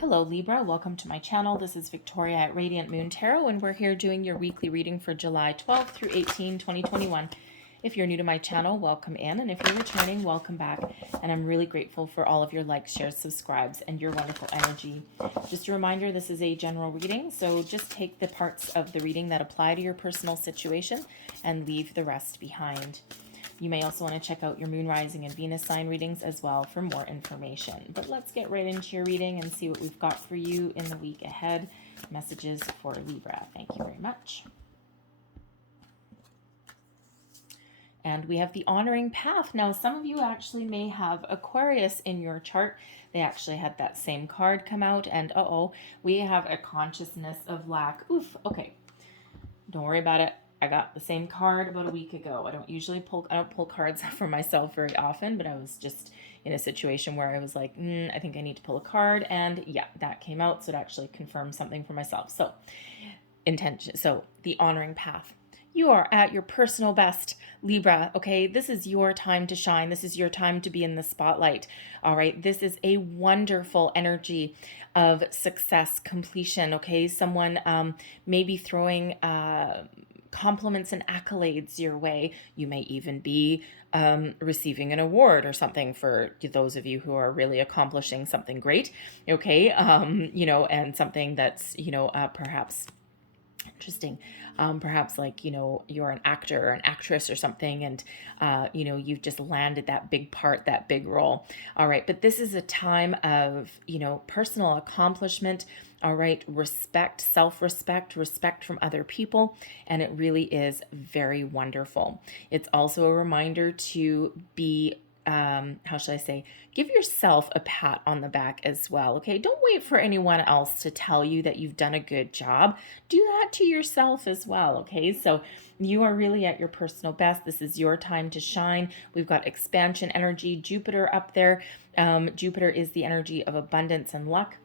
Hello Libra, welcome to my channel. This is Victoria at Radiant Moon Tarot, and we're here doing your weekly reading for July 12th through 18, 2021. If you're new to my channel, welcome in, and if you're returning, welcome back. And I'm really grateful for all of your likes, shares, subscribes, and your wonderful energy. Just a reminder, this is a general reading, so just take the parts of the reading that apply to your personal situation and leave the rest behind. You may also want to check out your moon, rising, and Venus sign readings as well for more information. But let's get right into your reading and see what we've got for you in the week ahead. Messages for Libra. Thank you very much. And we have the honoring path. Now, some of you actually may have Aquarius in your chart. They actually had that same card come out, and we have a consciousness of lack. Oof, okay. Don't worry about it. I got the same card about a week ago. I don't pull cards for myself very often, but I was just in a situation where I was like, I think I need to pull a card. And yeah, that came out. So it actually confirmed something for myself. So intention. So the honoring path. You are at your personal best, Libra, okay? This is your time to shine. This is your time to be in the spotlight, all right? This is a wonderful energy of success, completion, okay? Someone may be throwing compliments and accolades your way. You may even be receiving an award or something for those of you who are really accomplishing something great, okay? And something that's, perhaps interesting. Perhaps like, you're an actor or an actress or something, and, you've just landed that big part, that big role. All right. But this is a time of, personal accomplishment. All right. Respect, self-respect, respect from other people. And it really is very wonderful. It's also a reminder to be how should I say, give yourself a pat on the back as well, okay? Don't wait for anyone else to tell you that you've done a good job. Do that to yourself as well, okay? So you are really at your personal best. This is your time to shine. We've got expansion energy, Jupiter up there. Jupiter is the energy of abundance and luck.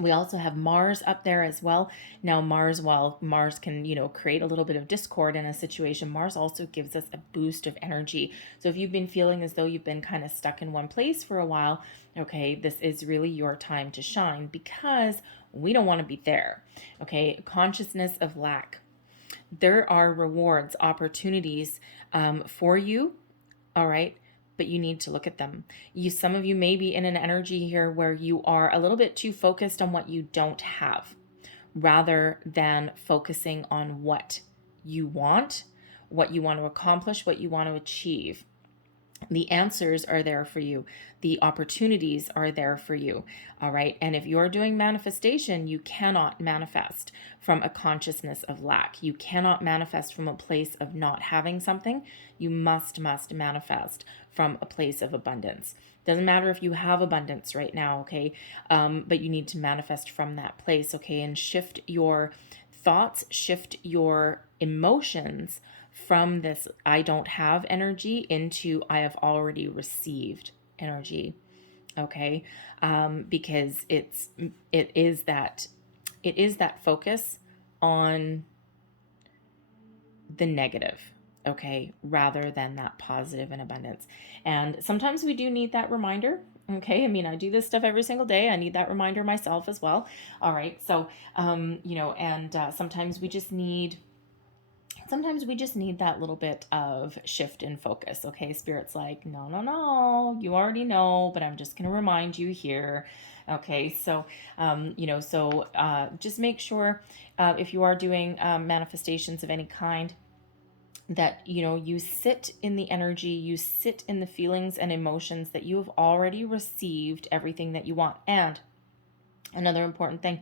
We also have Mars up there as well. Now Mars, while Mars can, create a little bit of discord in a situation, Mars also gives us a boost of energy. So if you've been feeling as though you've been kind of stuck in one place for a while, okay, this is really your time to shine, because we don't want to be there. Okay, consciousness of lack. There are rewards, opportunities for you, all right? But you need to look at them. Some of you may be in an energy here where you are a little bit too focused on what you don't have, rather than focusing on what you want to accomplish, what you want to achieve. The answers are there for you. The opportunities are there for you. All right. And if you're doing manifestation, you cannot manifest from a consciousness of lack. You cannot manifest from a place of not having something. You must manifest from a place of abundance. Doesn't matter if you have abundance right now, okay? But you need to manifest from that place, okay? And shift your thoughts, shift your emotions from this I don't have energy into I have already received energy, okay? Because it is that focus on the negative, okay, rather than that positive and abundance. And sometimes we do need that reminder. Okay, I mean, I do this stuff every single day. I need that reminder myself as well. All right, so sometimes we just need that little bit of shift in focus. Okay, Spirit's like, no, you already know, but I'm just going to remind you here. Okay, so, just make sure if you are doing manifestations of any kind, that, you sit in the energy, you sit in the feelings and emotions that you have already received everything that you want. And another important thing,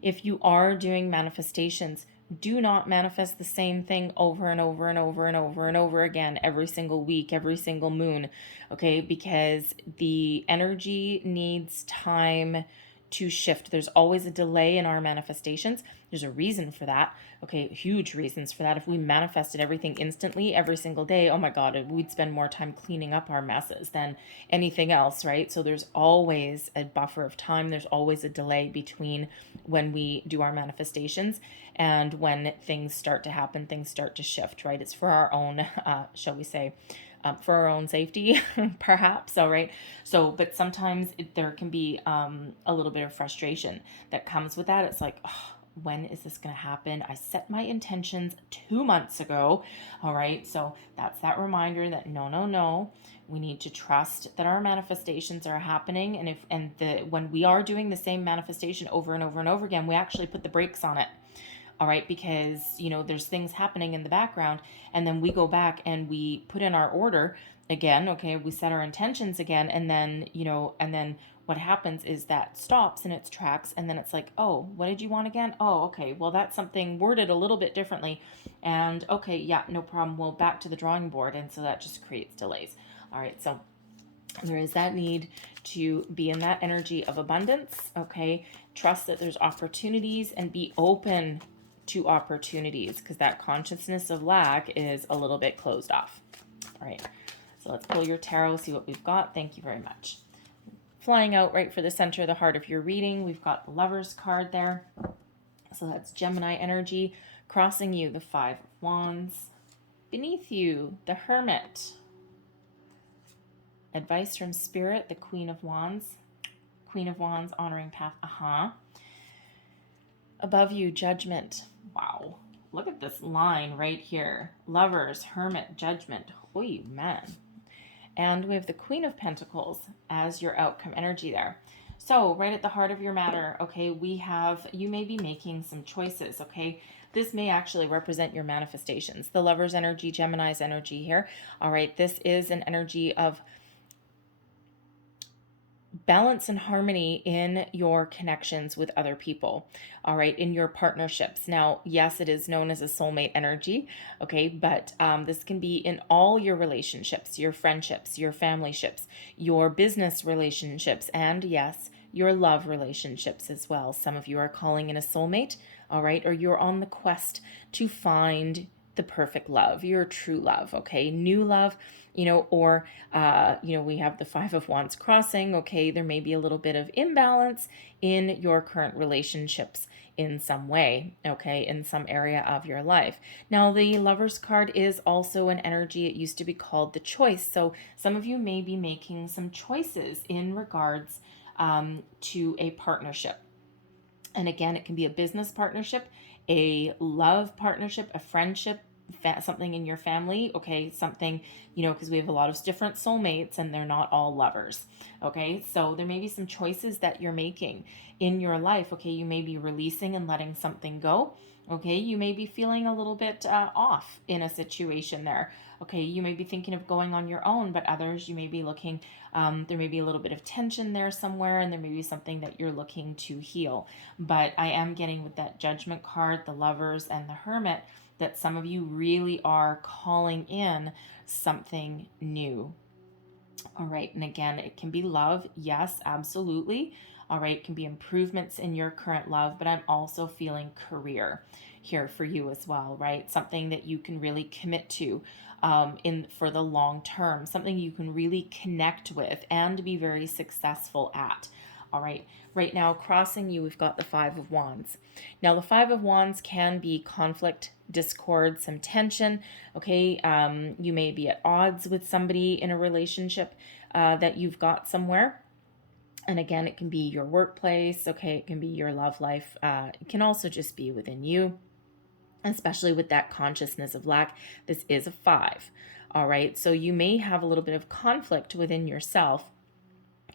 if you are doing manifestations, do not manifest the same thing over and over and over and over and over again every single week, every single moon, okay? Because the energy needs time to shift. There's always a delay in our manifestations. There's a reason for that, okay? Huge reasons for that. If we manifested everything instantly every single day, oh my God, we'd spend more time cleaning up our messes than anything else, right? So there's always a buffer of time. There's always a delay between when we do our manifestations and when things start to happen, things start to shift, right? It's for our own, shall we say, for our own safety, perhaps. All right. So, but sometimes there can be a little bit of frustration that comes with that. It's like, oh, when is this going to happen? I set my intentions 2 months ago. All right. So that's that reminder that no, no, no. We need to trust that our manifestations are happening. When we are doing the same manifestation over and over and over again, we actually put the brakes on it. All right, because there's things happening in the background, and then we go back and we put in our order again. Okay, we set our intentions again, and then what happens is that stops in its tracks, and then it's like, oh, what did you want again? Oh, okay, well, that's something worded a little bit differently, and okay, yeah, no problem, we'll back to the drawing board. And so that just creates delays. All right, so there is that need to be in that energy of abundance. Okay, trust that there's opportunities and be open to opportunities, because that consciousness of lack is a little bit closed off. All right, so let's pull your tarot, see what we've got. Thank you very much. Flying out right for the center of the heart of your reading, we've got the Lovers card there. So that's Gemini energy. Crossing you, the Five of Wands. Beneath you, the Hermit. Advice from Spirit, the Queen of Wands. Queen of Wands, honoring path. Above you, Judgment. Wow. Look at this line right here. Lovers, Hermit, Judgment. Oy, man. And we have the Queen of Pentacles as your outcome energy there. So right at the heart of your matter, okay, you may be making some choices, okay? This may actually represent your manifestations. The Lover's energy, Gemini's energy here. All right, this is an energy of balance and harmony in your connections with other people. All right, in your partnerships. Now, yes, it is known as a soulmate energy, okay, but this can be in all your relationships, your friendships, your family ships, your business relationships, and yes, your love relationships as well. Some of you are calling in a soulmate, all right, or you're on the quest to find the perfect love, your true love, okay, new love, or we have the Five of Wands crossing, okay, there may be a little bit of imbalance in your current relationships in some way, okay, in some area of your life. Now, the Lover's card is also an energy. It used to be called the Choice. So some of you may be making some choices in regards to a partnership. And again, it can be a business partnership, a love partnership, a friendship, something in your family, okay, something, because we have a lot of different soulmates and they're not all lovers, okay? So there may be some choices that you're making in your life, okay? You may be releasing and letting something go, okay? You may be feeling a little bit off in a situation there, okay? You may be thinking of going on your own, but others, you may be looking, there may be a little bit of tension there somewhere, and there may be something that you're looking to heal. But I am getting with that Judgment card, the Lovers, and the Hermit, that some of you really are calling in something new. All right, and again, it can be love. Yes, absolutely. All right, it can be improvements in your current love, but I'm also feeling career here for you as well, right? Something that you can really commit to for the long term, something you can really connect with and be very successful at. All right, right now crossing you, we've got the Five of Wands. Now, the Five of Wands can be conflict, discord, some tension. Okay, you may be at odds with somebody in a relationship that you've got somewhere. And again, it can be your workplace. Okay, it can be your love life. It can also just be within you, especially with that consciousness of lack. This is a 5. All right, so you may have a little bit of conflict within yourself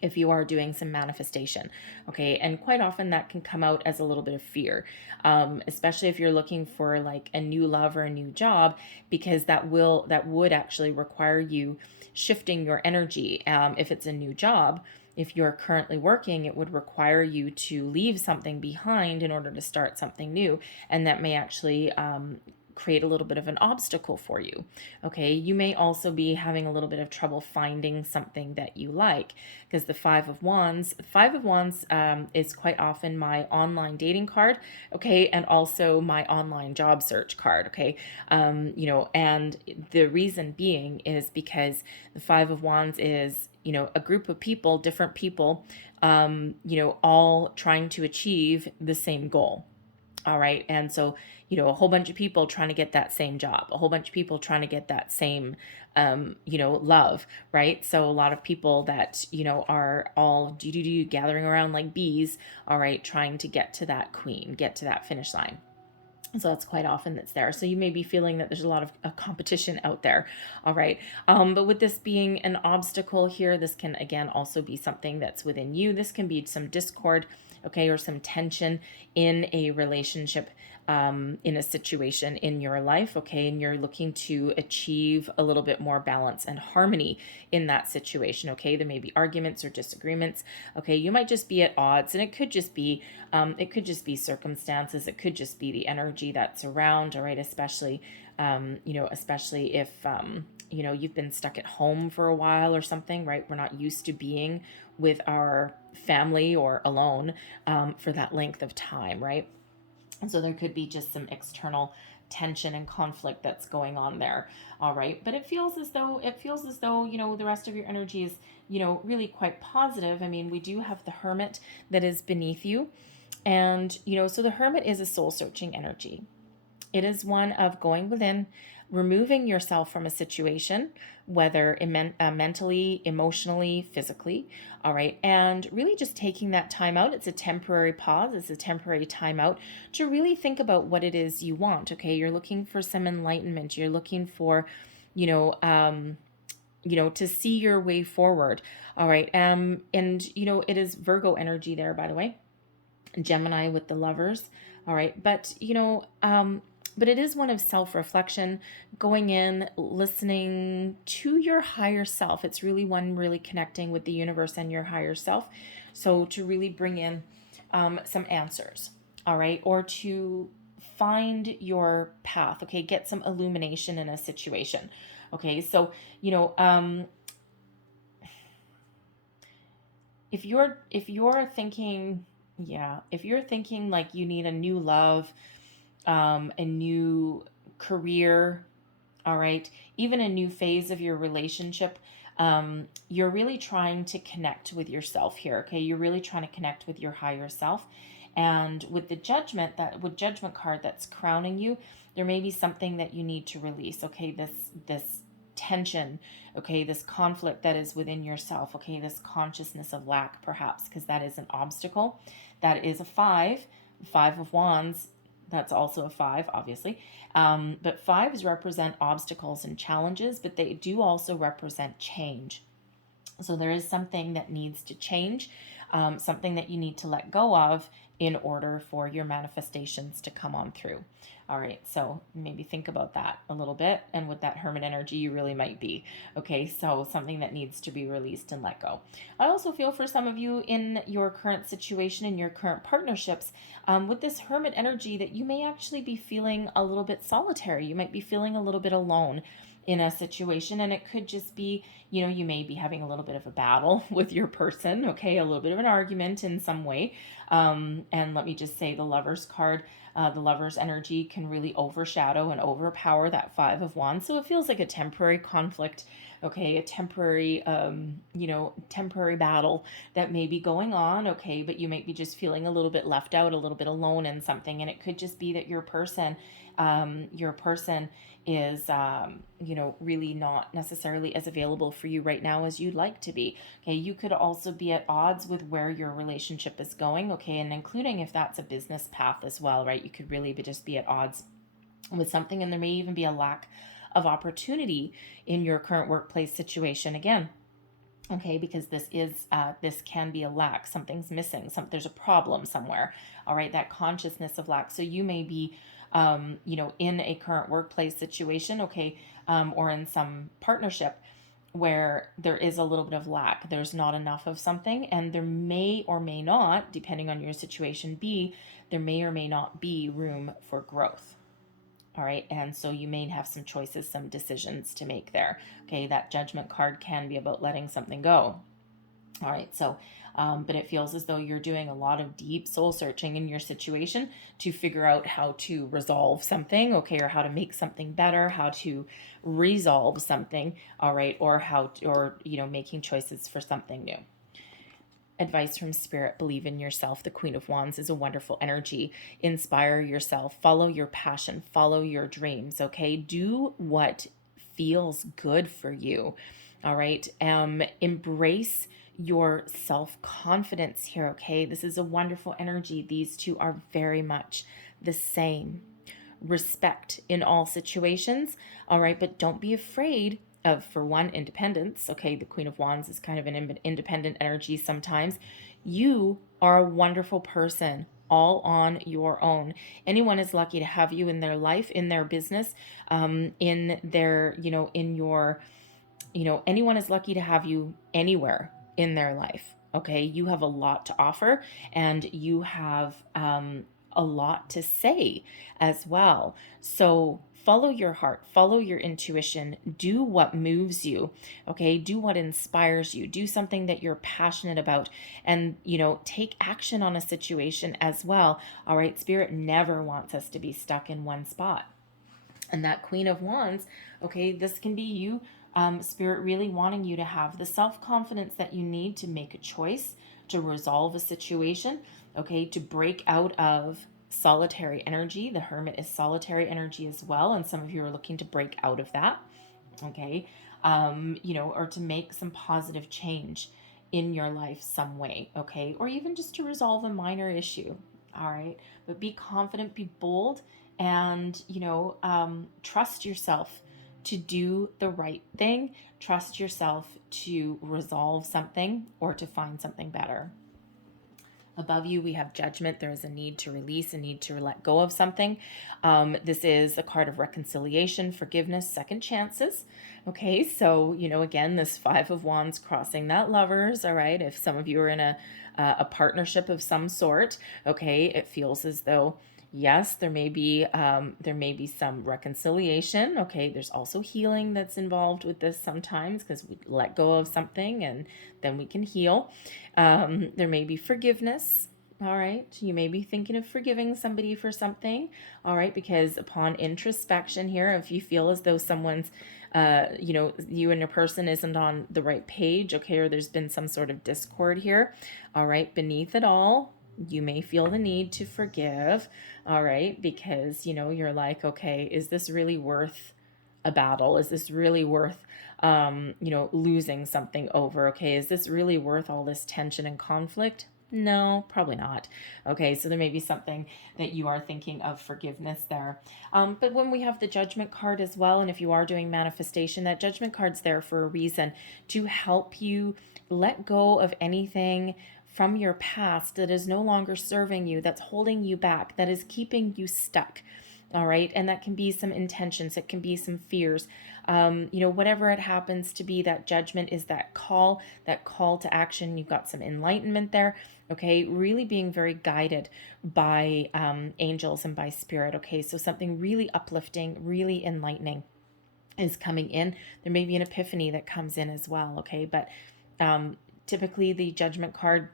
if you are doing some manifestation, okay? And quite often that can come out as a little bit of fear, especially if you're looking for like a new love or a new job, because that would actually require you shifting your energy. If it's a new job, if you're currently working, it would require you to leave something behind in order to start something new, and that may actually create a little bit of an obstacle for you. Okay, you may also be having a little bit of trouble finding something that you like, because the Five of Wands is quite often my online dating card, okay, and also my online job search card, okay, and the reason being is because the Five of Wands is a group of people, different people, all trying to achieve the same goal. All right. And so, a whole bunch of people trying to get that same job, a whole bunch of people trying to get that same, love, right? So a lot of people that, are all gathering around like bees, all right, trying to get to that queen, get to that finish line. So that's quite often that's there. So you may be feeling that there's a lot of competition out there. All right. But with this being an obstacle here, this can again also be something that's within you. This can be some discord, okay, or some tension in a relationship, in a situation in your life, okay, and you're looking to achieve a little bit more balance and harmony in that situation, okay. There may be arguments or disagreements, okay. You might just be at odds, and it could just be circumstances. It could just be the energy that's around, all right, especially especially if you've been stuck at home for a while or something, right? We're not used to being with our family or alone for that length of time, right? And so there could be just some external tension and conflict that's going on there. All right. But it feels as though, the rest of your energy is, really quite positive. I mean, we do have the Hermit that is beneath you. And, so the Hermit is a soul searching energy. It is one of going within, removing yourself from a situation, whether mentally, emotionally, physically, all right, and really just taking that time out. It's a temporary pause, it's a temporary time out to really think about what it is you want, okay? You're looking for some enlightenment, you're looking for, to see your way forward, all right, and, it is Virgo energy there, by the way, Gemini with the Lovers, all right, but it is one of self-reflection, going in, listening to your higher self. It's really one really connecting with the universe and your higher self. So to really bring in some answers, all right, or to find your path, okay, get some illumination in a situation, okay. So, if you're thinking, if you're thinking like you need a new love, a new career, all right, even a new phase of your relationship, you're really trying to connect with yourself here, okay? You're really trying to connect with your higher self. And with the judgment card that's crowning you, there may be something that you need to release, okay? This tension, okay, this conflict that is within yourself, okay, this consciousness of lack, perhaps, because that is an obstacle. That is a five of wands. That's also a five, obviously. But fives represent obstacles and challenges, but they do also represent change. So there is something that needs to change, something that you need to let go of in order for your manifestations to come on through. All right, so maybe think about that a little bit, and with that Hermit energy, you really might be. Okay, so something that needs to be released and let go. I also feel for some of you in your current situation, in your current partnerships, with this Hermit energy, that you may actually be feeling a little bit solitary. You might be feeling a little bit alone in a situation, and it could just be, you may be having a little bit of a battle with your person, okay, a little bit of an argument in some way. And let me just say, the Lovers card, the Lovers energy can really overshadow and overpower that Five of Wands. So it feels like a temporary conflict, okay, a temporary, temporary battle that may be going on, okay, but you might be just feeling a little bit left out, a little bit alone in something. And it could just be that your person is, really not necessarily as available for you right now as you'd like to be. Okay, you could also be at odds with where your relationship is going, okay, and including if that's a business path as well, right? You could really just be at odds with something, and there may even be a lack of opportunity in your current workplace situation again. Okay, because this can be a lack. Something's missing. There's a problem somewhere. All right, that consciousness of lack. So you may be in a current workplace situation, okay, or in some partnership where there is a little bit of lack. There's not enough of something, and there may or may not, depending on your situation, there may or may not be room for growth. All right, and so you may have some choices, some decisions to make there. Okay, that Judgment card can be about letting something go. All right, so, but it feels as though you're doing a lot of deep soul searching in your situation to figure out how to resolve something, okay, or how to make something better, how to resolve something, all right, or making choices for something new. advice from Spirit: believe in yourself. The Queen of Wands is a wonderful energy. Inspire yourself, follow your passion, follow your dreams, okay? Do what feels good for you, all right? Embrace your self-confidence here, okay? This is a wonderful energy. These two are very much the same. Respect in all situations, all right? But don't be afraid of, for one, independence, okay? The Queen of Wands is kind of an independent energy sometimes. You are a wonderful person all on your own. Anyone is lucky to have you in their life, in their business, in their, in your, anyone is lucky to have you anywhere in their life. Okay. You have a lot to offer, and you have a lot to say as well. So follow your heart, follow your intuition, do what moves you. Okay. Do what inspires you, do something that you're passionate about, and, take action on a situation as well. All right. Spirit never wants us to be stuck in one spot. And that Queen of Wands, okay, this can be you, Spirit really wanting you to have the self-confidence that you need to make a choice, to resolve a situation, okay, to break out of solitary energy. The Hermit is solitary energy as well, and some of you are looking to break out of that, okay, or to make some positive change in your life some way, okay, or even just to resolve a minor issue, all right? But be confident, be bold, and trust yourself to do the right thing. Trust yourself to resolve something or to find something better. Above you, we have Judgment. There is a need to release, a need to let go of something. This is a card of reconciliation, forgiveness, second chances. Okay, so, again, this Five of Wands crossing that Lovers, all right? If some of you are in a partnership of some sort, okay, it feels as though, yes, there may be some reconciliation. Okay, there's also healing that's involved with this sometimes, because we let go of something and then we can heal. There may be forgiveness. All right, you may be thinking of forgiving somebody for something. All right, because upon introspection here, if you feel as though someone's you and your person isn't on the right page, okay, or there's been some sort of discord here, all right, beneath it all, you may feel the need to forgive, all right, because, you're like, okay, is this really worth a battle? Is this really worth, losing something over? Okay, is this really worth all this tension and conflict? No, probably not. Okay, so there may be something that you are thinking of forgiveness there. But when we have the Judgment card as well, and if you are doing manifestation, that Judgment card's there for a reason, to help you let go of anything from your past that is no longer serving you, that's holding you back, that is keeping you stuck. All right. And that can be some intentions. It can be some fears. Whatever it happens to be, that Judgment is that call to action. You've got some enlightenment there. Okay. Really being very guided by angels and by Spirit. Okay. So something really uplifting, really enlightening is coming in. There may be an epiphany that comes in as well. Okay. But typically the Judgment card,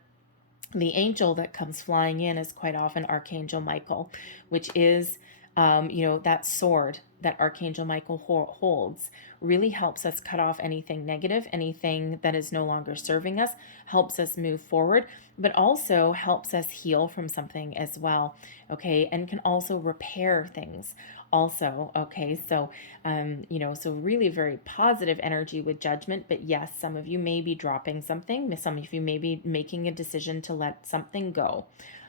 the angel that comes flying in is quite often Archangel Michael, which is, that sword that Archangel Michael holds really helps us cut off anything negative, anything that is no longer serving us, helps us move forward, but also helps us heal from something as well, okay, and can also repair things also, okay, so, so really very positive energy with Judgment, but yes, some of you may be dropping something, some of you may be making a decision to let something go,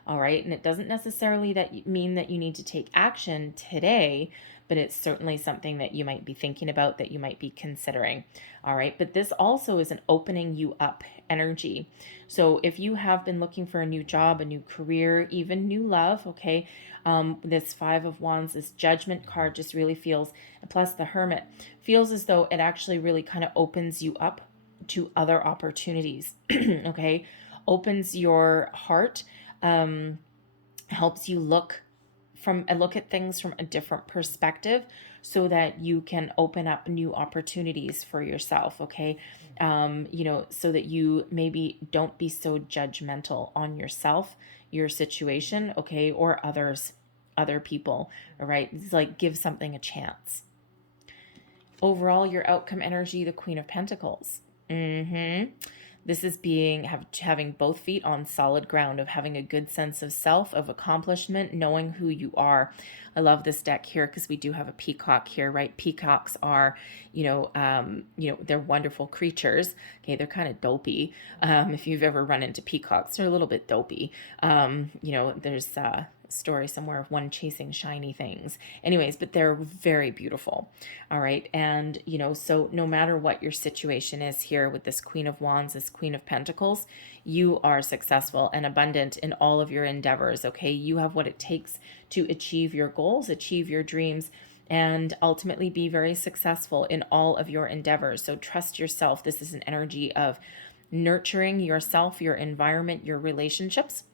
all right, and it doesn't necessarily mean that you need to take action today, but it's certainly something that you might be thinking about, that you might be considering, all right, but this also is an opening you up energy. So if you have been looking for a new job, a new career, even new love, okay, this Five of Wands, this Judgment card just really feels, plus the Hermit, feels as though it actually really kind of opens you up to other opportunities, okay, opens your heart, helps you look at things from a different perspective, so that you can open up new opportunities for yourself, okay? So that you maybe don't be so judgmental on yourself, your situation, okay, or other people, all right? It's like, give something a chance. Overall, your outcome energy, the Queen of Pentacles. This is having both feet on solid ground, of having a good sense of self, of accomplishment, knowing who you are. I love this deck here because we do have a peacock here, right? Peacocks are, they're wonderful creatures. Okay, they're kind of dopey. If you've ever run into peacocks, they're a little bit dopey. There's story somewhere of one chasing shiny things. Anyways, but they're very beautiful. All right. And, so no matter what your situation is here with this Queen of Wands, this Queen of Pentacles, you are successful and abundant in all of your endeavors. Okay. You have what it takes to achieve your goals, achieve your dreams, and ultimately be very successful in all of your endeavors. So trust yourself. This is an energy of nurturing yourself, your environment, your relationships.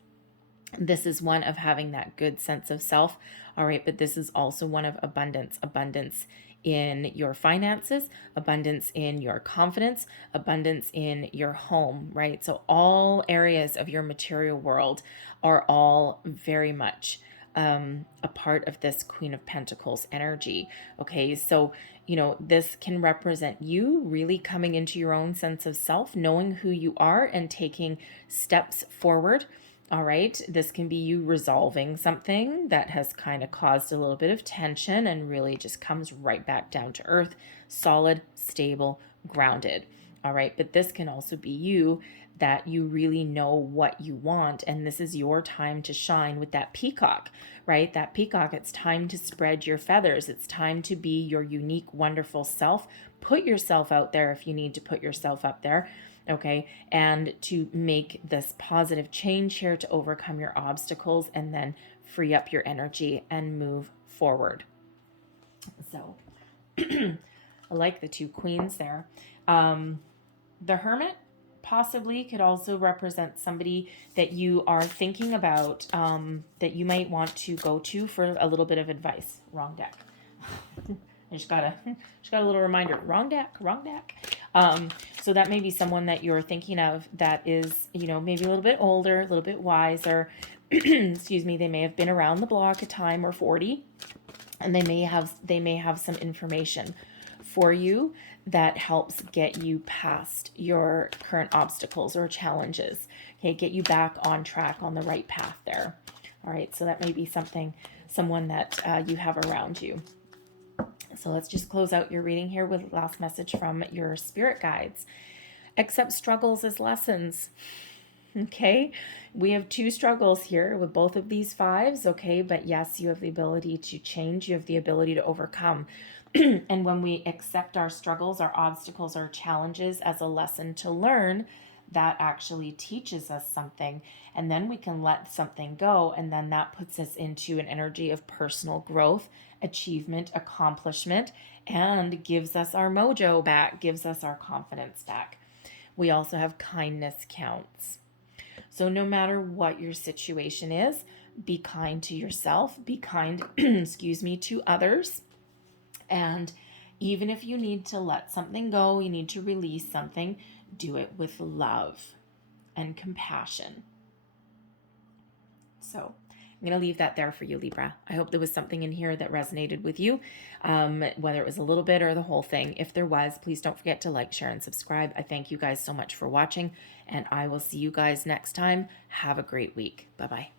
This is one of having that good sense of self. All right. But this is also one of abundance in your finances, abundance in your confidence, abundance in your home, right? So all areas of your material world are all very much a part of this Queen of Pentacles energy. Okay. So, this can represent you really coming into your own sense of self, knowing who you are and taking steps forward. All right, this can be you resolving something that has kind of caused a little bit of tension and really just comes right back down to earth, solid, stable, grounded. All right, but this can also be you, that you really know what you want, and this is your time to shine with that peacock, right? That peacock, it's time to spread your feathers. It's time to be your unique, wonderful self. Put yourself out there if you need to put yourself up there. Okay, and to make this positive change here, to overcome your obstacles and then free up your energy and move forward. So I like the two queens there. The Hermit possibly could also represent somebody that you are thinking about, that you might want to go to for a little bit of advice. Wrong deck. I just got a little reminder. Wrong deck. So that may be someone that you're thinking of that is, maybe a little bit older, a little bit wiser. Excuse me. They may have been around the block a time or 40, and they may have some information for you that helps get you past your current obstacles or challenges. Okay, get you back on track, on the right path there. All right. So that may be someone that you have around you. So let's just close out your reading here with last message from your spirit guides. Accept struggles as lessons. Okay, we have two struggles here with both of these fives. Okay, but yes, you have the ability to change. You have the ability to overcome. And when we accept our struggles, our obstacles, our challenges as a lesson to learn, that actually teaches us something. And then we can let something go. And then that puts us into an energy of personal growth, achievement, accomplishment, and gives us our mojo back, gives us our confidence back. We also have kindness counts. So no matter what your situation is, be kind to yourself, be kind, to others. And even if you need to let something go, you need to release something, do it with love and compassion. So I'm going to leave that there for you, Libra. I hope there was something in here that resonated with you, whether it was a little bit or the whole thing. If there was, please don't forget to like, share, and subscribe. I thank you guys so much for watching, and I will see you guys next time. Have a great week. Bye-bye.